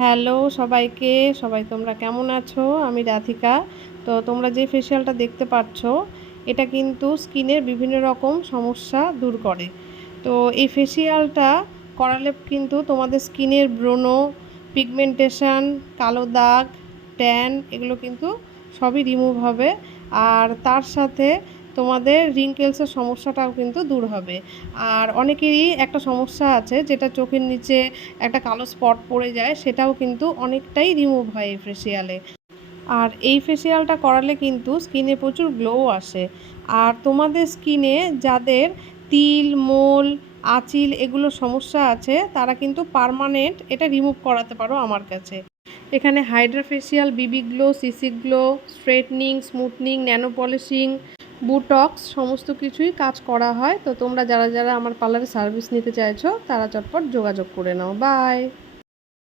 Hello সবাইকে, সবাই তোমরা কেমন আছো? আমি রাধিকা। তো তোমরা যে ফেসিয়ালটা দেখতে পাচ্ছ, এটা কিন্তু স্কিনের বিভিন্ন রকম সমস্যা দূর করে। তো এই ফেসিয়ালটা করালে কিন্তু তোমাদের স্কিনের ব্রণ, পিগমেন্টেশন, কালো দাগ, ট্যান এগুলো কিন্তু সবই রিমুভ হবে। আর তার সাথে তোমাদের রিঙ্কেলসের সমস্যাটাও কিন্তু দূর হবে। আর অনেকেরই একটা সমস্যা আছে, যেটা চোখের নিচে একটা কালো স্পট পড়ে যায়, সেটাও কিন্তু অনেকটাই রিমুভ হয় এই ফেসিয়ালে। আর এই ফেসিয়ালটা করালে কিন্তু স্কিনে প্রচুর গ্লো আসে। আর তোমাদের স্কিনে যাদের তিল, মোল, আঁচিল এগুলো সমস্যা আছে, তারা কিন্তু পার্মানেন্ট এটা রিমুভ করাতে পারো আমার কাছে। এখানে hydra facial, BB glow, CC glow, straightening, smoothing, nano polishing, botox সমস্ত কিছুই কাজ করা হয়। তো তোমরা যারা যারা আমার পার্লারে সার্ভিস নিতে চাইছো, তারা চটপট যোগাযোগ করে নাও। বাই।